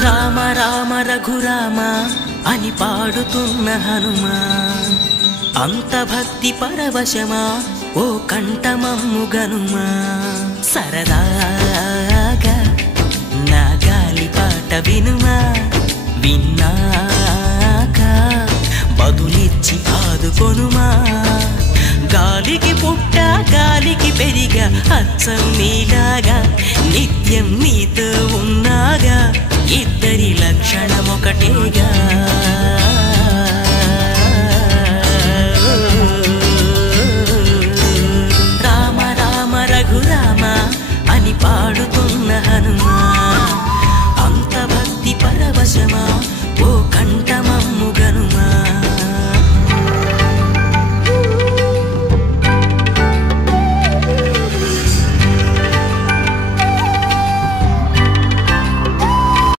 రామ రామ రఘురామ అని పాడుతున్న హనుమా, అంత భక్తి పరవశమా ఓ కంఠమమ్ము గనుమా. సరదాగా నా గాలి పాట వినుమా, విన్నాక బదులిచ్చి ఆదుకొనుమా. గాలికి పుట్ట గాలికి పెరిగా అచ్చం నీలాగా, నిత్యం నీతో ఉన్నాగా, ఇద్దరి లక్షణం ఒకటేగా. రామ రామ రఘురామ అని పాడుతున్న హనుమా, అంత భక్తి పరవశమా